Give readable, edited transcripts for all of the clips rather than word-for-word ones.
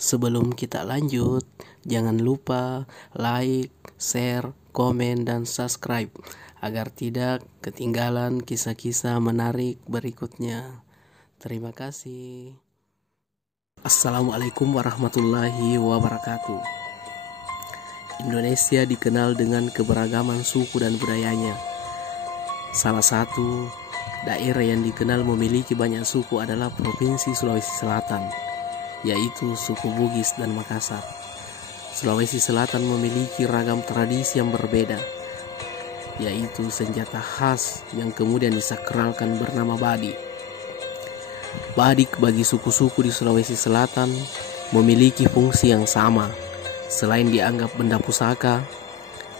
Sebelum kita lanjut, jangan lupa like, share, komen, dan subscribe agar tidak ketinggalan kisah-kisah menarik berikutnya. Terima kasih. Assalamualaikum warahmatullahi wabarakatuh. Indonesia dikenal dengan keberagaman suku dan budayanya. Salah satu daerah yang dikenal memiliki banyak suku adalah Provinsi Sulawesi Selatan, yaitu suku Bugis dan Makassar. Sulawesi Selatan memiliki ragam tradisi yang berbeda, yaitu senjata khas yang kemudian disakralkan bernama badik. Badik bagi suku-suku di Sulawesi Selatan memiliki fungsi yang sama. Selain dianggap benda pusaka,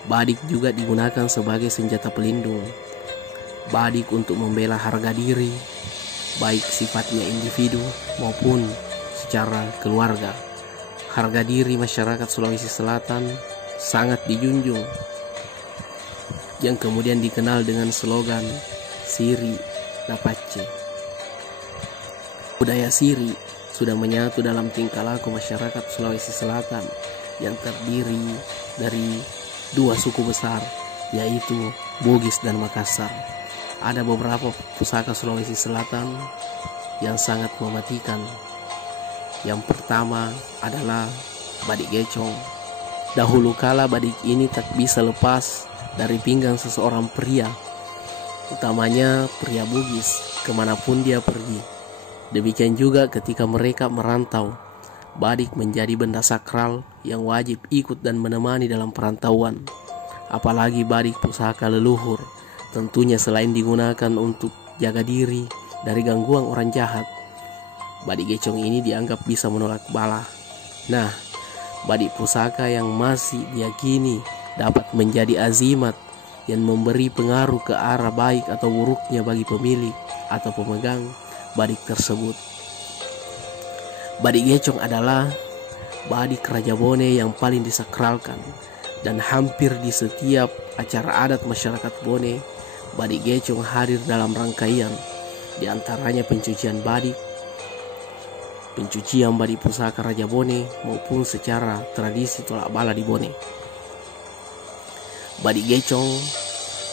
badik juga digunakan sebagai senjata pelindung. Badik untuk membela harga diri, baik sifatnya individu maupun secara keluarga. Harga diri masyarakat Sulawesi Selatan sangat dijunjung, yang kemudian dikenal dengan slogan Siri Napace. Budaya Siri sudah menyatu dalam tingkah laku masyarakat Sulawesi Selatan yang terdiri dari dua suku besar, yaitu Bugis dan Makassar. Ada beberapa pusaka Sulawesi Selatan yang sangat mematikan. Yang pertama adalah badik gecong. Dahulu kala badik ini tak bisa lepas dari pinggang seseorang pria, utamanya pria Bugis, kemanapun dia pergi. Demikian juga ketika mereka merantau, badik menjadi benda sakral yang wajib ikut dan menemani dalam perantauan. Apalagi badik pusaka leluhur, tentunya selain digunakan untuk jaga diri dari gangguan orang jahat, badik gecong ini dianggap bisa menolak bala. Nah, badik pusaka yang masih diyakini dapat menjadi azimat yang memberi pengaruh ke arah baik atau buruknya bagi pemilik atau pemegang badik tersebut. Badik gecong adalah badik Raja Bone yang paling disakralkan, dan hampir di setiap acara adat masyarakat Bone, badik gecong hadir dalam rangkaian. Di antaranya pencucian badik pusaka Raja Bone maupun secara tradisi tolak bala di Bone. Badik gecong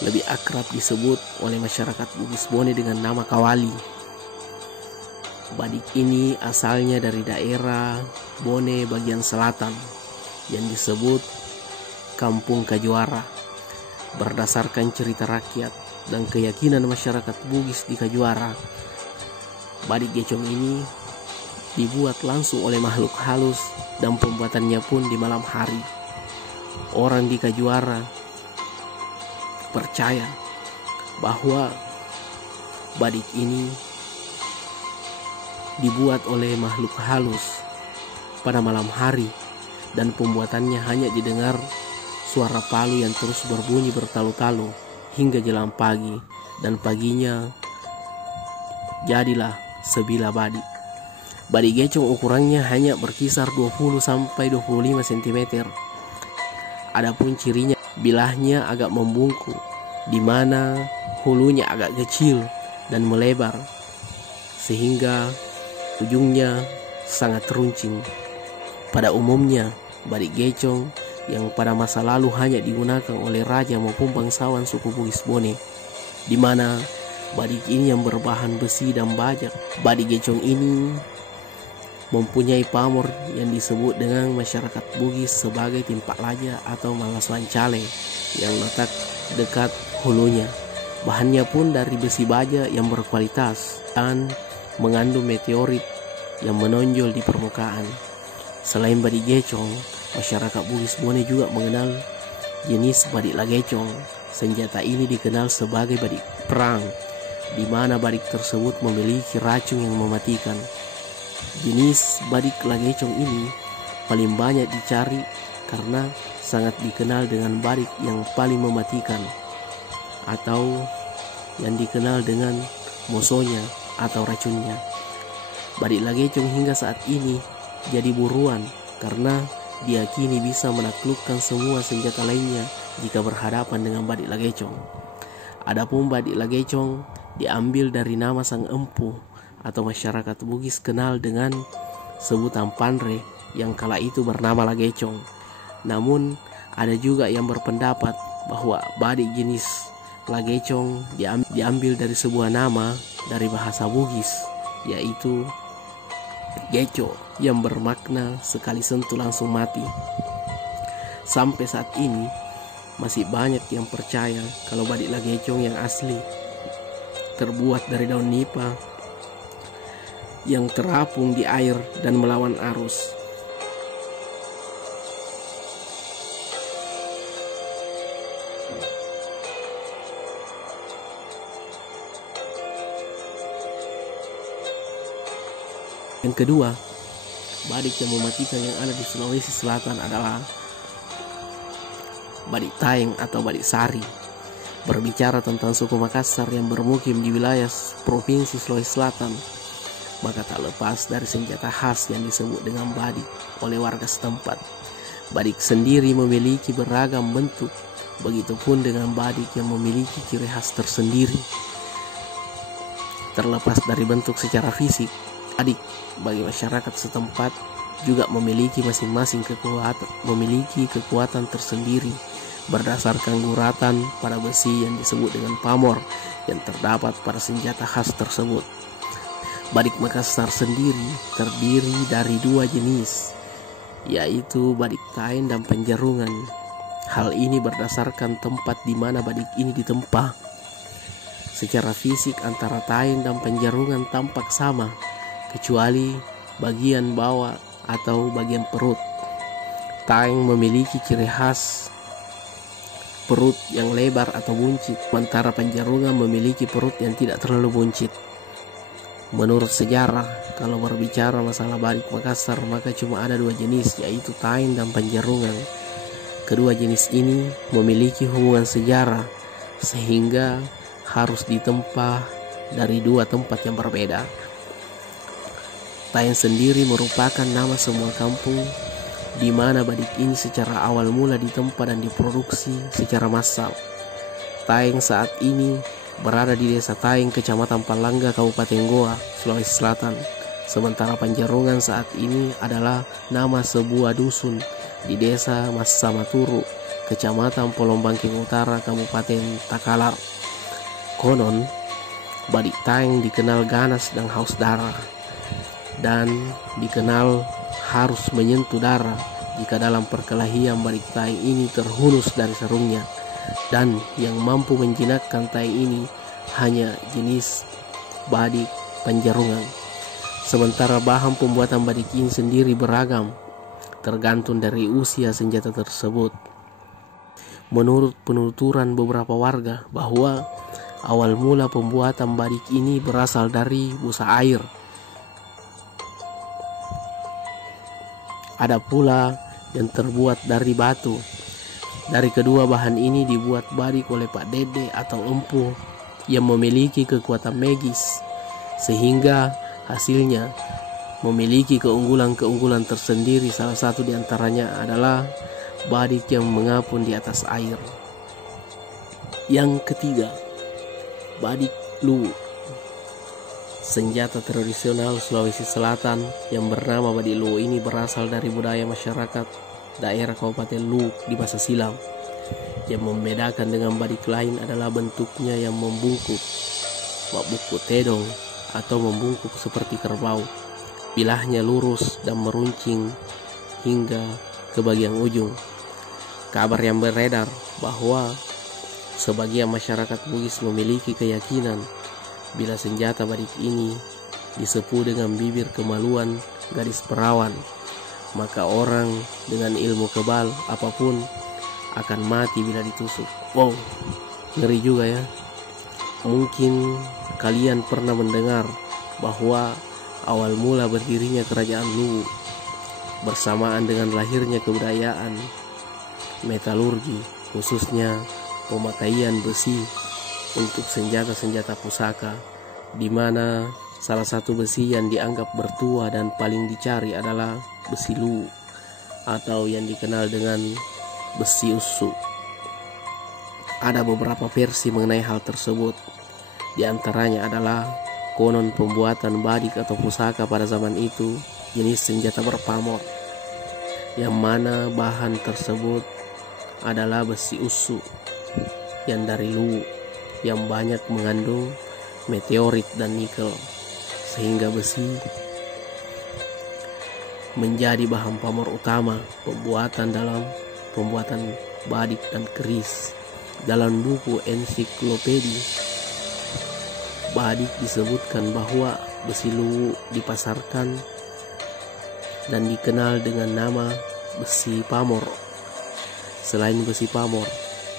lebih akrab disebut oleh masyarakat Bugis Bone dengan nama kawali. Badik ini asalnya dari daerah Bone bagian selatan yang disebut Kampung Kajuara. Berdasarkan cerita rakyat dan keyakinan masyarakat Bugis di Kajuara, badik gecong ini dibuat langsung oleh makhluk halus dan pembuatannya pun di malam hari. Orang di Kajuara percaya bahwa badik ini dibuat oleh makhluk halus pada malam hari, dan pembuatannya hanya didengar suara palu yang terus berbunyi bertalu-talu hingga jelang pagi, dan paginya jadilah sebilah badik. Badik gecong ukurannya hanya berkisar 20 sampai 25 cm. Adapun cirinya, bilahnya agak membungkuk, di mana hulunya agak kecil dan melebar sehingga ujungnya sangat runcing. Pada umumnya, badik gecong yang pada masa lalu hanya digunakan oleh raja maupun bangsawan suku Bugis Bone, di mana badik ini yang berbahan besi dan bajak. Badik gecong ini mempunyai pamor yang disebut dengan masyarakat Bugis sebagai timpak laja atau malasuan cale yang letak dekat hulunya. Bahannya pun dari besi baja yang berkualitas dan mengandung meteorit yang menonjol di permukaan. Selain badik gecong, masyarakat Bugis Bone juga mengenal jenis badik lagecong. Senjata ini dikenal sebagai badik perang, di mana badik tersebut memiliki racun yang mematikan. Jenis badik lagecong ini paling banyak dicari karena sangat dikenal dengan badik yang paling mematikan, atau yang dikenal dengan mosonya atau racunnya. Badik lagecong hingga saat ini jadi buruan karena diyakini bisa menaklukkan semua senjata lainnya jika berhadapan dengan badik lagecong. Adapun badik lagecong diambil dari nama sang empu atau masyarakat Bugis kenal dengan sebutan Panre yang kala itu bernama lagecong. Namun ada juga yang berpendapat bahwa badik jenis lagecong diambil dari sebuah nama dari bahasa Bugis, yaitu geco, yang bermakna sekali sentuh langsung mati. Sampai saat ini masih banyak yang percaya kalau badik lagecong yang asli terbuat dari daun nipa yang terapung di air dan melawan arus. Yang kedua, badik yang mematikan yang ada di Sulawesi Selatan adalah badik Taeng atau badik Sari. Berbicara tentang suku Makassar yang bermukim di wilayah Provinsi Sulawesi Selatan, maka tak lepas dari senjata khas yang disebut dengan badik oleh warga setempat. Badik sendiri memiliki beragam bentuk, begitupun dengan badik yang memiliki ciri khas tersendiri. Terlepas dari bentuk secara fisik, badik bagi masyarakat setempat juga memiliki masing-masing kekuatan tersendiri berdasarkan guratan pada besi yang disebut dengan pamor yang terdapat pada senjata khas tersebut. Badik Makassar sendiri terdiri dari dua jenis, yaitu badik Taeng dan Penjarungan. Hal ini berdasarkan tempat di mana badik ini ditempa. Secara fisik antara Taeng dan Penjarungan tampak sama, kecuali bagian bawah atau bagian perut. Taeng memiliki ciri khas perut yang lebar atau buncit, sementara Penjarungan memiliki perut yang tidak terlalu buncit. Menurut sejarah, kalau berbicara masalah badik Makassar, maka cuma ada dua jenis, yaitu Taeng dan Penjarungan. Kedua jenis ini memiliki hubungan sejarah, sehingga harus ditempa dari dua tempat yang berbeda. Taeng sendiri merupakan nama semua kampung di mana badik ini secara awal mula ditempa dan diproduksi secara massal. Taeng saat ini berada di Desa Taeng, Kecamatan Palangga, Kabupaten Goa, Sulawesi Selatan. Sementara Penjarungan saat ini adalah nama sebuah dusun di Desa Massamaturu, Kecamatan Polombangking Utara, Kabupaten Takalar. Konon, badik Taeng dikenal ganas dan haus darah, dan dikenal harus menyentuh darah jika dalam perkelahian badik Taeng ini terhunus dari sarungnya, dan yang mampu menjinakkan Taeng ini hanya jenis badik Penjarungan. Sementara bahan pembuatan badik ini sendiri beragam, tergantung dari usia senjata tersebut. Menurut penuturan beberapa warga bahwa awal mula pembuatan badik ini berasal dari busa air. Ada pula yang terbuat dari batu. Dari kedua bahan ini dibuat badik oleh Pak Dede atau empu yang memiliki kekuatan magis, sehingga hasilnya memiliki keunggulan-keunggulan tersendiri. Salah satu diantaranya adalah badik yang mengapung di atas air. Yang ketiga, badik luwu. Senjata tradisional Sulawesi Selatan yang bernama badik luwu ini berasal dari budaya masyarakat daerah Kabupaten Luwu di masa silam. Yang membedakan dengan badik lain adalah bentuknya yang membungkuk, buku tedong, atau membungkuk seperti kerbau. Bilahnya lurus dan meruncing hingga ke bagian ujung. Kabar yang beredar bahwa sebagian masyarakat Bugis memiliki keyakinan bila senjata badik ini disepuh dengan bibir kemaluan gadis perawan, maka orang dengan ilmu kebal apapun akan mati bila ditusuk. Wow, ngeri juga ya. Mungkin kalian pernah mendengar bahwa awal mula berdirinya kerajaan Luwu bersamaan dengan lahirnya kebudayaan metalurgi, khususnya pemakaian besi untuk senjata-senjata pusaka, di mana salah satu besi yang dianggap bertua dan paling dicari adalah besi luwu atau yang dikenal dengan besi usuk. Ada beberapa versi mengenai hal tersebut. Di antaranya adalah konon pembuatan badik atau pusaka pada zaman itu jenis senjata berpamor yang mana bahan tersebut adalah besi usuk yang dari Luwu yang banyak mengandung meteorit dan nikel, sehingga besi menjadi bahan pamor utama dalam pembuatan badik dan keris. Dalam buku ensiklopedi badik disebutkan bahwa besi Luwu dipasarkan dan dikenal dengan nama besi pamor. Selain besi pamor,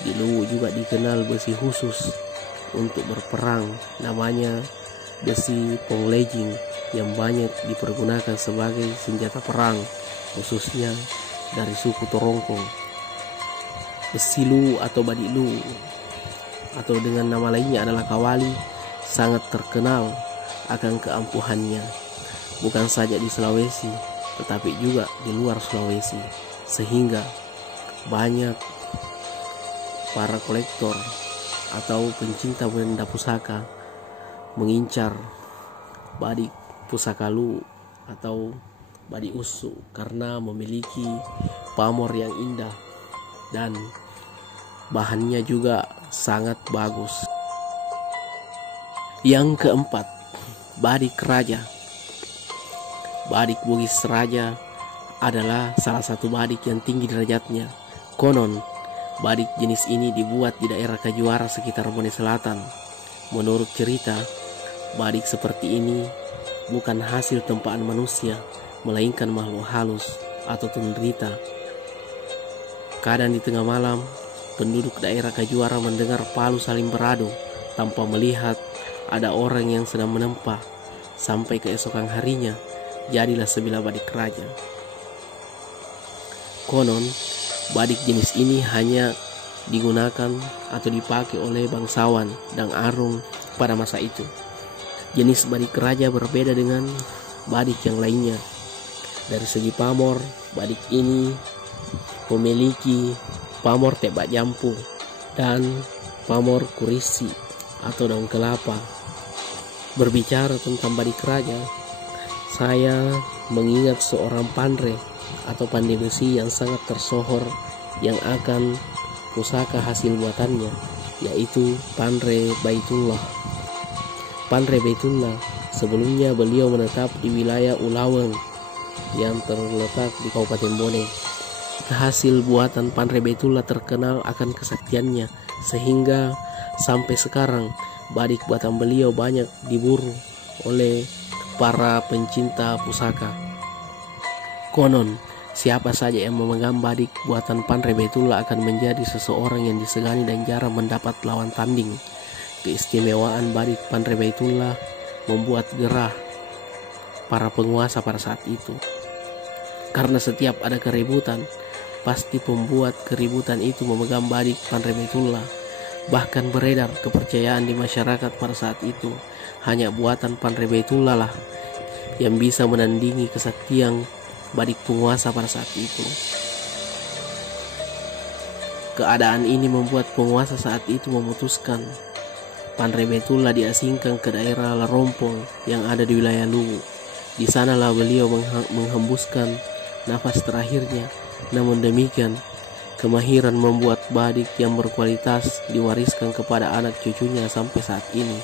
di Luwu juga dikenal besi khusus untuk berperang, namanya besi ponglejing, yang banyak dipergunakan sebagai senjata perang, khususnya dari suku Torongkong. Besi Luwu atau badik Luwu, atau dengan nama lainnya adalah kawali, sangat terkenal akan keampuhannya, bukan saja di Sulawesi tetapi juga di luar Sulawesi, sehingga banyak para kolektor atau pencinta benda pusaka mengincar badik pusaka Luwu atau badik usuk karena memiliki pamor yang indah dan bahannya juga sangat bagus. Yang keempat, badik raja. Badik Bugis Raja adalah salah satu badik yang tinggi derajatnya. Konon, badik jenis ini dibuat di daerah Kajuara sekitar Bone Selatan. Menurut cerita, badik seperti ini bukan hasil tempaan manusia, melainkan makhluk halus atau tenderita. Kadang di tengah malam, penduduk daerah Kajuara mendengar palu saling beradu tanpa melihat ada orang yang sedang menempa. Sampai keesokan harinya, jadilah sebilah badik raja. Konon, badik jenis ini hanya digunakan atau dipakai oleh bangsawan dan arung pada masa itu. Jenis badik raja berbeda dengan badik yang lainnya. Dari segi pamor, badik ini memiliki pamor tebak jampu dan pamor kurisi atau daun kelapa. Berbicara tentang badik raja, saya mengingat seorang pandai atau pandai besi yang sangat tersohor yang akan pusaka hasil buatannya, yaitu Pandai Baitullah. Pandai Baitullah sebelumnya beliau menetap di wilayah Ulaweng yang terletak di Kabupaten Bone. Hasil buatan Pandai Baitullah terkenal akan kesaktiannya, sehingga sampai sekarang badik buatan beliau banyak diburu oleh para pencinta pusaka. Konon, siapa saja yang memegang badik buatan Pandai Baitullah akan menjadi seseorang yang disegani dan jarang mendapat lawan tanding. Keistimewaan badik Pandai Baitullah membuat gerah para penguasa pada saat itu. Karena setiap ada keributan, pasti pembuat keributan itu memegang badik Pandai Baitullah. Bahkan beredar kepercayaan di masyarakat pada saat itu, hanya buatan Pandai Baitullah lah yang bisa menandingi kesaktian badik penguasa pada saat itu. Keadaan ini membuat penguasa saat itu memutuskan Pandai Baitullah diasingkan ke daerah Larompong yang ada di wilayah Luwu. Di sanalah beliau menghembuskan nafas terakhirnya. Namun demikian, kemahiran membuat badik yang berkualitas diwariskan kepada anak cucunya sampai saat ini.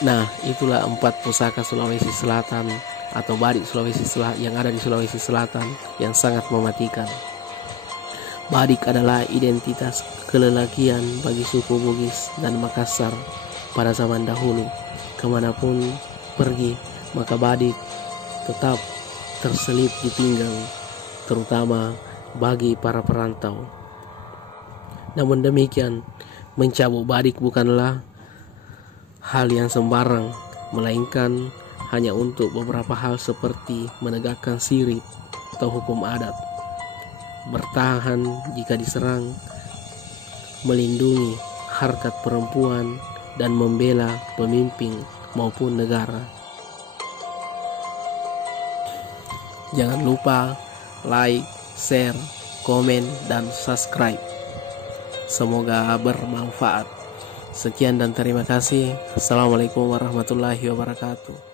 Nah, itulah 4 pusaka Sulawesi Selatan atau badik Sulawesi Selatan yang ada di Sulawesi Selatan yang sangat mematikan. Badik adalah identitas kelelakian bagi suku Bugis dan Makassar pada zaman dahulu. Kemanapun pergi, maka badik tetap terselip di pinggang, terutama bagi para perantau. Namun demikian, mencabut badik bukanlah hal yang sembarang, melainkan hanya untuk beberapa hal seperti menegakkan sirip atau hukum adat, bertahan jika diserang, melindungi harkat perempuan, dan membela pemimpin maupun negara. Jangan lupa like, share, komen, dan subscribe. Semoga bermanfaat. Sekian dan terima kasih. Assalamualaikum warahmatullahi wabarakatuh.